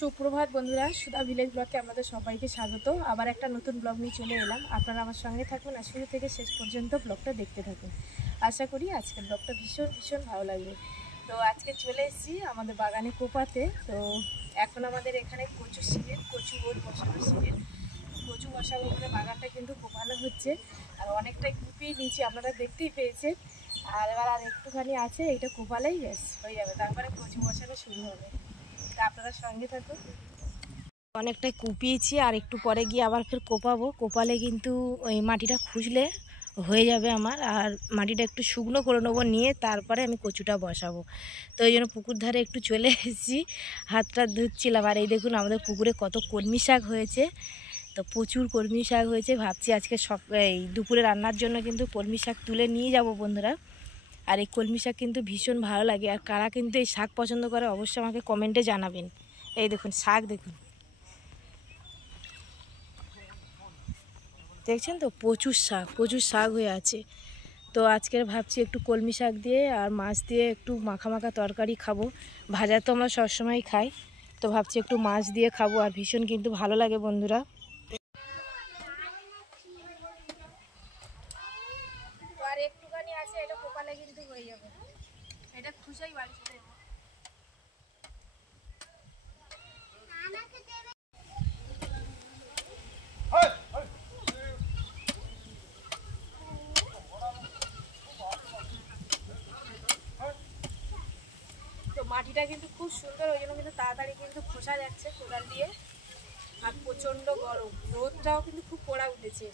সুপ্রভাত বন্ধুরা, সুধা ভিলেজ ব্লগে আমাদের সবাইকে স্বাগত। আবার একটা নতুন ব্লগ নিয়ে চলে এলাম। আপনারা আমার সঙ্গে থাকুন আর শুরু থেকে শেষ পর্যন্ত ব্লগটা দেখতে থাকুন। আশা করি আজকের ব্লগটা ভীষণ ভালো লাগবে। তো আজকে চলে এসেছি আমাদের বাগানে কোপাতে। তো এখন আমাদের এখানে কচু সিজন, কচু ওর বসানো সিজন। কচু বসাবো বলে বাগানটা কিন্তু কোপানো হচ্ছে আর অনেকটাই কুপিয়ে নিয়েছি, আপনারা দেখতেই পেয়েছেন। আর এবার আর একটুখানি আছে, এইটা কোপালেই ব্যাস হয়ে যাবে, তারপরে কচু বসানো শুরু হবে। আপনারা সঙ্গে থাকুন। অনেকটাই কুপিয়েছি আর একটু পরে গিয়ে আবার ফের কোপাবো। কোপালে কিন্তু ওই মাটিটা খুঁজলে হয়ে যাবে আমার, আর মাটিটা একটু শুকনো করে নেবো, নিয়ে তারপরে আমি কচুটা বসাবো। তো এই জন্য পুকুর ধারে একটু চলে এসেছি, হাতটা ধুচ্ছিলাম। আর এই দেখুন আমাদের পুকুরে কত কলমি শাক হয়েছে। তো প্রচুর কলমি শাক হয়েছে, ভাবছি আজকে এই দুপুরে রান্নার জন্য কিন্তু কলমি শাক তুলে নিয়ে যাব বন্ধুরা। আর এই কলমি শাক কিন্তু ভীষণ ভালো লাগে। আর কারা কিন্তু এই শাক পছন্দ করে অবশ্যই আমাকে কমেন্টে জানাবেন। এই দেখুন শাক, দেখুন দেখছেন তো, প্রচুর শাক হয়ে আছে। তো আজকের ভাবছি একটু কলমি শাক দিয়ে আর মাছ দিয়ে একটু মাখা তরকারি খাবো। ভাজা তো আমরা সবসময় খাই, তো ভাবছি একটু মাছ দিয়ে খাবো। আর ভীষণ কিন্তু ভালো লাগে বন্ধুরা। আর একটুখানি আছে, এটা কোপালে কিন্তু হয়ে যাবে। এটা খুশাই বাড়ি চলে যাবো। তো মাটিটা কিন্তু খুব সুন্দর, ওই জন্য কিন্তু তাড়াতাড়ি কিন্তু খোসা যাচ্ছে কোদাল দিয়ে। আর প্রচন্ড গরম, রোদটাও কিন্তু খুব কড়া উঠেছে।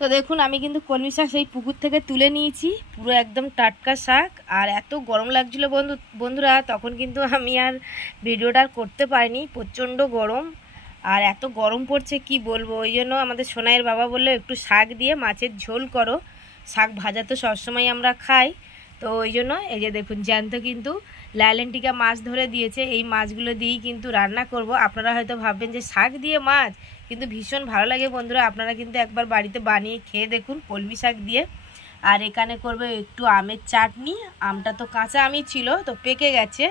তো দেখুন আমি কিন্তু কলমি শাক সেই পুকুর থেকে তুলে নিয়েছি, পুরো একদম টাটকা শাক। আর এত গরম লাগছিল বন্ধুরা, তখন কিন্তু আমি আর ভিডিওটা করতে পারিনি, প্রচণ্ড গরম। আর এত গরম পড়ছে কি বলবো, ওই জন্য আমাদের সোনাইয়ের বাবা বললো একটু শাক দিয়ে মাছের ঝোল করো। শাক ভাজা তো সবসময় আমরা খাই, তো ওই জন্য এই যে দেখুন জ্যান্ত কিন্তু লাইলেন্টিকা মাছ ধরে দিয়েছে। এই মাছগুলো দিয়েই কিন্তু রান্না করব। আপনারা হয়তো ভাববেন যে শাক দিয়ে মাছ, কিন্তু ভীষণ ভালো লাগে বন্ধুরা। আপনারা কিন্তু একবার বাড়িতে বানিয়ে খেয়ে দেখুন কলমি শাক দিয়ে। আর এখানে করবে একটু আমের চাটনি, আমটা তো কাঁচা আমই ছিল, তো পেকে গেছে।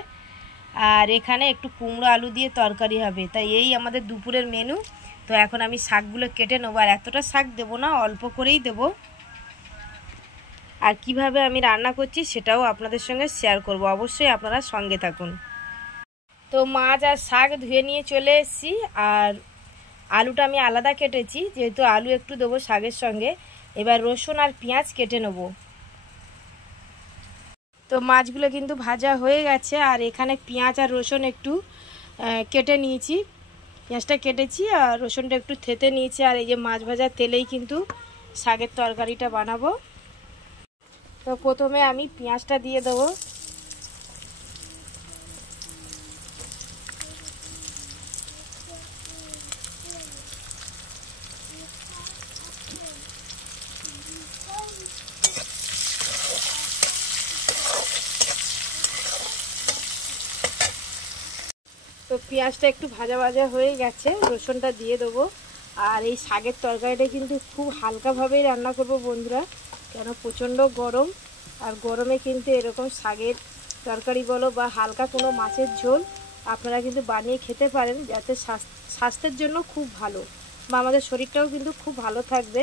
আর এখানে একটু কুমড়ো আলু দিয়ে তরকারি হবে। তাই এই আমাদের দুপুরের মেনু। তো এখন আমি শাকগুলো কেটে নেবো, আর এতটা শাক দেবো না, অল্প করেই দেবো। আর কিভাবে আমি রান্না করছি সেটাও আপনাদের সঙ্গে শেয়ার করব, অবশ্যই আপনারা সঙ্গে থাকুন। তো মাছ আর শাক ধুয়ে নিয়ে চলে এসেছি। আর আলুটা আমি আলাদা কেটেছি, যেহেতু আলু একটু দেবো শাকের সঙ্গে। এবার রসুন আর পেঁয়াজ কেটে নেব। তো মাছগুলো কিন্তু ভাজা হয়ে গেছে। আর এখানে পেঁয়াজ আর রসুন একটু কেটে নিয়েছি, পেঁয়াজটা কেটেছি আর রসুনটা একটু থেতে নিয়েছি। আর এই যে মাছ ভাজার তেলেই কিন্তু শাকের তরকারিটা বানাবো। তো প্রথমে আমি পেঁয়াজটা দিয়ে দেবো। তো পেঁয়াজটা একটু ভাজা হয়ে গেছে, রসুনটা দিয়ে দেবো। আর এই শাকের তরকারিটা কিন্তু খুব হালকাভাবেই রান্না করব বন্ধুরা, কেন প্রচণ্ড গরম। আর গরমে কিন্তু এরকম শাকের তরকারি বলো বা হালকা কোনো মাছের ঝোল আপনারা কিন্তু বানিয়ে খেতে পারেন, যাতে স্বাস্থ্যের জন্য খুব ভালো, বা আমাদের শরীরটাও কিন্তু খুব ভালো থাকবে।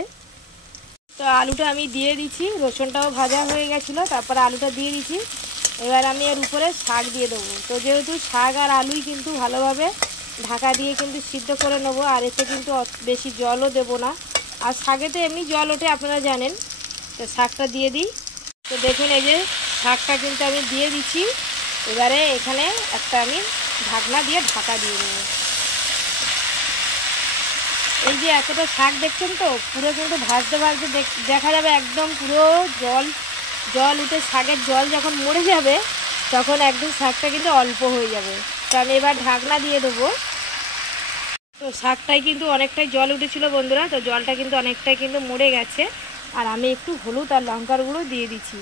তো আলুটা আমি দিয়ে দিচ্ছি, রসুনটাও ভাজা হয়ে গেছিলো, তারপরে আলুটা দিয়ে দিচ্ছি। এবার আমি এর উপরে শাক দিয়ে দেবো। তো যেহেতু শাক আর আলুই কিন্তু ভালোভাবে ঢাকা দিয়ে কিন্তু সিদ্ধ করে নেবো। আর এতে কিন্তু বেশি জলও দেবো না, আর শাকেতে এমনি জল ওঠে আপনারা জানেন। তো শাকটা দিয়ে দিই। তো দেখুন এই যে শাকটা কিন্তু আমি দিয়ে দিচ্ছি। এবারে এখানে একটা আমি ঢাকনা দিয়ে ঢাকা দিয়ে দেবো। এই যে এতটা শাক দেখছেন তো, পুরো কিন্তু ভাজতে দেখা যাবে একদম পুরো জল উঠে, শাকের জল যখন মরে যাবে তখন একদম শাকটা কিন্তু অল্প হয়ে যাবে। তো আমি এবার ঢাকনা দিয়ে দেবো। তো শাকটাই কিন্তু অনেকটাই জল উঠেছিল বন্ধুরা, তো জলটা কিন্তু অনেকটাই কিন্তু মরে গেছে। আর আমি একটু হলুদ আর লঙ্কার গুঁড়ো দিয়ে দিচ্ছি।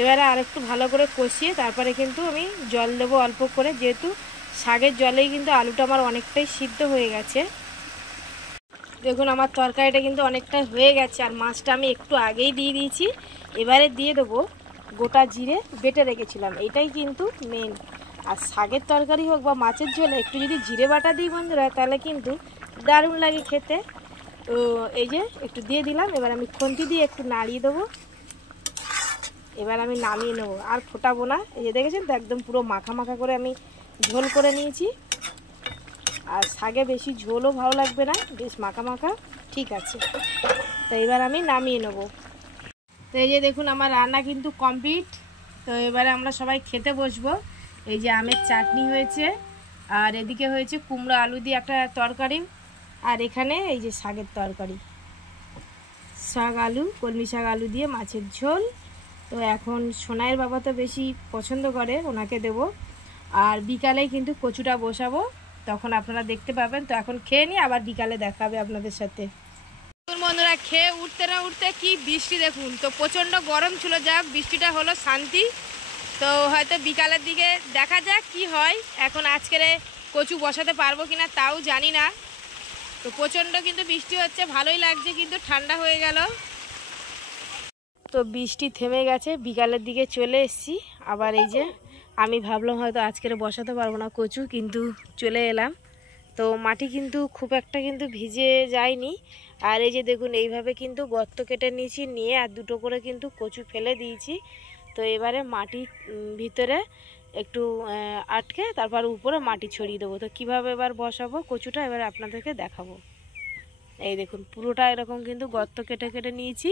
এবারে আর একটু ভালো করে কষিয়ে তারপরে কিন্তু আমি জল দেবো অল্প করে, যেহেতু শাকের জলেই কিন্তু আলুটা আমার অনেকটাই সিদ্ধ হয়ে গেছে। দেখুন আমার তরকারিটা কিন্তু অনেকটা হয়ে গেছে, আর মাছটা আমি একটু আগেই দিয়ে দিয়েছি। এবারে দিয়ে দেবো গোটা জিরে বেটে রেখেছিলাম, এটাই কিন্তু মেন। আর শাকের তরকারি হোক বা মাছের ঝোলে একটু যদি জিরে বাটা দিই বন্ধুরা, তাহলে কিন্তু দারুণ লাগে খেতে। তো এই যে একটু দিয়ে দিলাম, এবার আমি খুন্তি দিয়ে একটু নাড়িয়ে দেবো। এবার আমি নামিয়ে নেবো, আর ফোটাবো না। এই যে দেখেছেন তো, একদম পুরো মাখা মাখা করে আমি ঝোল করে নিয়েছি। আর শাকে বেশি ঝোলও ভালো লাগবে না, বেশ মাখা মাখা ঠিক আছে। তো এবার আমি নামিয়ে নেব। তো এই যে দেখুন আমার রান্না কিন্তু কমপ্লিট। তো এবারে আমরা সবাই খেতে বসবো। এই যে আমের চাটনি হয়েছে, আর এদিকে হয়েছে কুমড়ো আলু দিয়ে একটা তরকারি, আর এখানে এই যে শাকের তরকারি, শাক আলু, কলমি শাক আলু দিয়ে মাছের ঝোল। তো এখন সোনাইয়ের বাবা তো বেশি পছন্দ করে, ওনাকে দেব। আর বিকালে কিন্তু কচুটা বসাবো, তখন আপনারা দেখতে পাবেন। তো এখন খেয়ে নিই, আবার বিকালে দেখা হবে আপনাদের সাথে। বন্ধুরা খেয়ে উঠতে না উঠতে কি বৃষ্টি দেখুন। তো প্রচণ্ড গরম ছিল, যাক বৃষ্টিটা হলো শান্তি। তো হয়তো বিকালের দিকে দেখা যাক কি হয়। এখন আজকের কচু বসাতে পারবো কিনা তাও জানি না। তো প্রচণ্ড কিন্তু বৃষ্টি হচ্ছে, ভালোই লাগছে, কিন্তু ঠান্ডা হয়ে গেল। তো বৃষ্টি থেমে গেছে, বিকালের দিকে চলে এসেছি। আবার এই যে আমি ভাবলাম হয়তো আজকের বসাতে পারবো না কচু, কিন্তু চলে এলাম। তো মাটি কিন্তু খুব একটা কিন্তু ভিজে যায়নি। আর এই যে দেখুন এইভাবে কিন্তু গর্ত কেটে নিয়েছি, নিয়ে আর দুটো করে কিন্তু কচু ফেলে দিয়েছি। তো এবারে মাটির ভিতরে একটু আটকে তারপর উপরে মাটি ছড়িয়ে দেবো। তো কীভাবে এবার বসাবো কচুটা এবার আপনাদেরকে দেখাবো। এই দেখুন পুরোটা এরকম কিন্তু গর্ত কেটে কেটে নিয়েছি।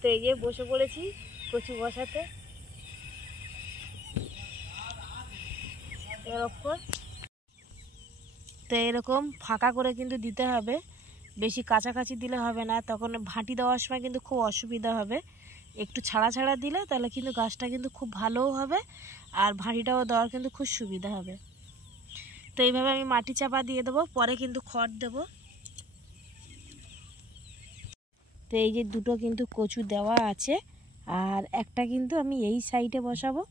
তো এই যে বসে পড়েছি কচু বসাতে। তো এরকম ফাঁকা করে কিন্তু দিতে হবে, বেশি কাছাকাছি দিলে হবে না, তখন ভাঁটি দেওয়ার সময় কিন্তু খুব অসুবিধা হবে। একটু ছাড়া ছাড়া দিলে তাহলে কিন্তু গাছটা কিন্তু খুব ভালোও হবে, আর ভাঁটিটাও দেওয়ার কিন্তু খুব সুবিধা হবে। তো এইভাবে আমি মাটি চাপা দিয়ে দেবো, পরে কিন্তু খড় দেবো। তো এই যে দুটো কিন্তু কচু দেওয়া আছে, আর একটা কিন্তু আমি এই সাইডে বসাবো,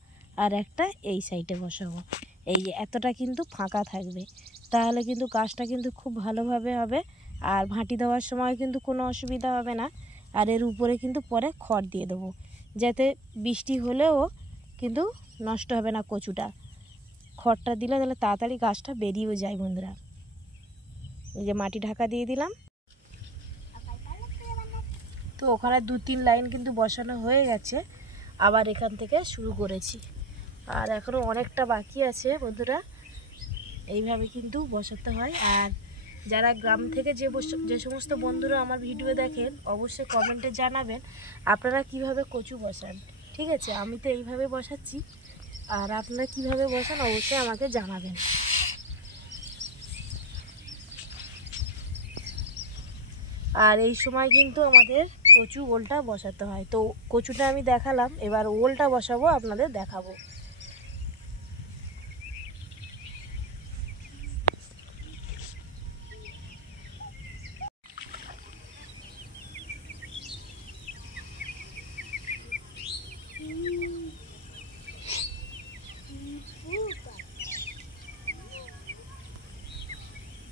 আর একটা এই সাইডে বসাবো। এই যে এতটা কিন্তু ফাঁকা থাকবে, তাহলে কিন্তু গাছটা কিন্তু খুব ভালোভাবে হবে, আর ভাঁটি দেওয়ার সময় কিন্তু কোনো অসুবিধা হবে না। আর এর উপরে কিন্তু পরে খড় দিয়ে দেবো, যাতে বৃষ্টি হলেও কিন্তু নষ্ট হবে না কচুটা। খড়টা দিলে তাহলে তাড়াতাড়ি গাছটা বেরিয়েও যায় বন্ধুরা। এই যে মাটি ঢাকা দিয়ে দিলাম। তো ওখানে 2-3 লাইন কিন্তু বসানো হয়ে গেছে, আবার এখান থেকে শুরু করেছি, আর এখনও অনেকটা বাকি আছে বন্ধুরা। এইভাবে কিন্তু বসাতে হয়। আর যারা গ্রাম থেকে যে সমস্ত বন্ধুরা আমার ভিডিও দেখেন, অবশ্যই কমেন্টে জানাবেন আপনারা কিভাবে কচু বসান। ঠিক আছে, আমি তো এইভাবে বসাচ্ছি, আর আপনারা কিভাবে বসান অবশ্যই আমাকে জানাবেন। আর এই সময় কিন্তু আমাদের কচু ওলটা বসাতে হয়। তো কচুটা আমি দেখালাম, এবার ওলটা বসাবো, আপনাদের দেখাবো।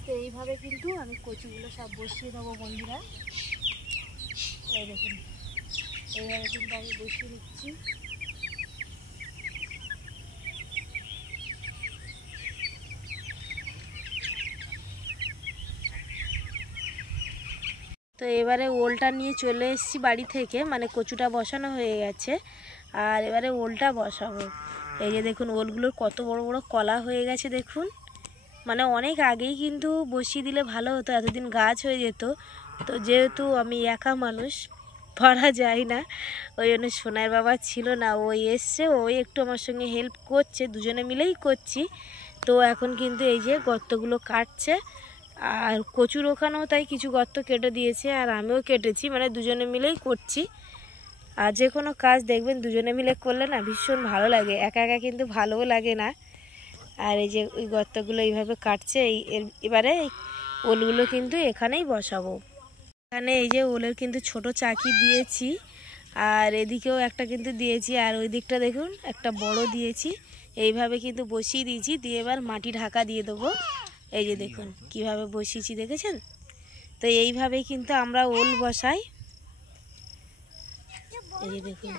তো এইভাবে কিন্তু আমি কচুগুলো সব বসিয়ে দেবো বন্ধুরা। এই দেখুন এইভাবে কিন্তু আমি বসিয়ে নিচ্ছি। তো এবারে ওলটা নিয়ে চলে এসেছি বাড়ি থেকে, মানে কচুটা বসানো হয়ে গেছে, আর এবারে ওলটা বসাবো। এই যে দেখুন ওলগুলোর কত বড় বড় কলা হয়ে গেছে দেখুন, মানে অনেক আগেই কিন্তু বসিয়ে দিলে ভালো হতো, এতদিন গাছ হয়ে যেত। তো যেহেতু আমি একা মানুষ, পারা যায় না, ওই জন্য সোনার বাবা ছিল না, ওই এসছে, ওই একটু আমার সঙ্গে হেল্প করছে, দুজনে মিলেই করছি। তো এখন কিন্তু এই যে গর্তগুলো কাটছে, আর কচুর ওখানেও তাই কিছু গর্ত কেটে দিয়েছে, আর আমিও কেটেছি, মানে দুজনে মিলেই করছি। আর যে কোনো কাজ দেখবেন দুজনে মিলে করলে না ভীষণ ভালো লাগে, একা একা কিন্তু ভালোও লাগে না। আর এই যে ওই গর্তগুলো এইভাবে কাটছে, এবারে ওলগুলো কিন্তু এখানেই বসাবো। এখানে এই যে ওলের কিন্তু ছোট চাকি দিয়েছি, আর এদিকেও একটা কিন্তু দিয়েছি, আর ওই দিকটা দেখুন একটা বড় দিয়েছি। এইভাবে কিন্তু বসিয়ে দিয়েছি, দিয়ে এবার মাটি ঢাকা দিয়ে দেবো। এই যে দেখুন কিভাবে বসিয়েছি, দেখেছেন? তো এইভাবেই কিন্তু আমরা ওল বসাই। এই যে দেখুন,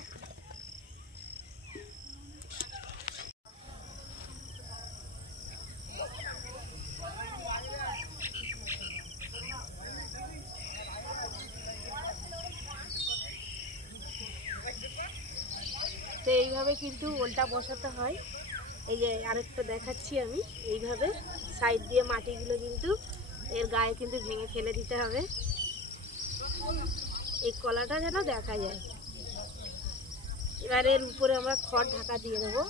তো এইভাবে কিন্তু ওলটা বসাতে হয়। এই যে আরেকটা দেখাচ্ছি আমি, এইভাবে সাইড দিয়ে মাটিগুলো কিন্তু এর গায়ে কিন্তু ভেঙে ফেলে দিতে হবে, এই কলাটা যেন দেখা যায়। এবার এর উপরে আমরা খড় ঢাকা দিয়ে দেবো।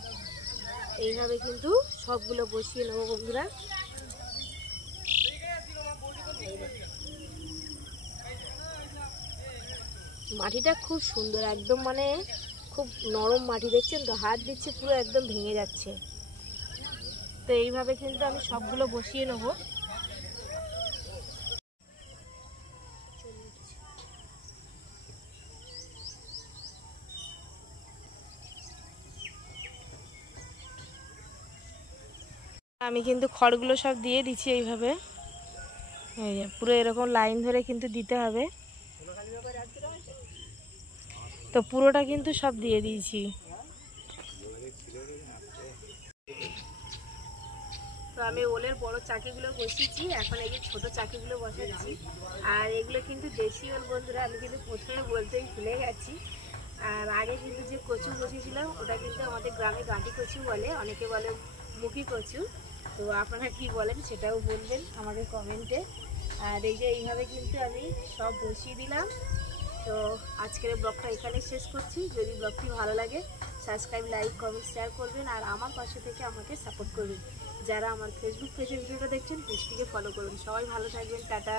এইভাবে কিন্তু সবগুলো বসিয়ে নেবো বন্ধুরা। মাটিটা খুব সুন্দর, একদম মানে খুব নরম মাটি, দেখছেন তো? হাত দিচ্ছে পুরো একদম ভেঙে যাচ্ছে। তো এইভাবে কিন্তু আমি সবগুলো বসিয়ে নেবো। আমি কিন্তু খড়গুলো সব দিয়ে দিচ্ছি এইভাবে। এই যে পুরো এরকম লাইন ধরে কিন্তু দিতে হবে। তো পুরোটা কিন্তু সব দিয়ে দিয়েছি। তো আমি ওলের বড় চাকিগুলো বসিয়েছি, এখন এই যে ছোট চাকিগুলো বসাচ্ছি। আর এগুলো কিন্তু দেশি ওল বন্ধুরা, আমি কিন্তু প্রথমে বলতেই ভুলে গেছি। আর আগে কিন্তু যে কচু বসিয়েছিলাম ওটা কিন্তু আমাদের গ্রামে গাঁটি কচু বলে, অনেকে বলে মুখী কচু। তো আপনারা কি বলেন সেটাও বলবেন আমাদের কমেন্টে। আর এই যে এইভাবে কিন্তু আমি সব বসিয়ে দিলাম। তো আজকের ব্লগটা এখানে শেষ করছি। যদি ব্লগটি ভালো লাগে সাবস্ক্রাইব, লাইক, কমেন্ট, শেয়ার করবেন। আর আমার পাশে থেকে আমাকে সাপোর্ট করবেন। যারা আমার ফেসবুক পেজে ভিডিওটা দেখছেন পেজটিকে ফলো করুন। সবাই ভালো থাকবেন, টাটা।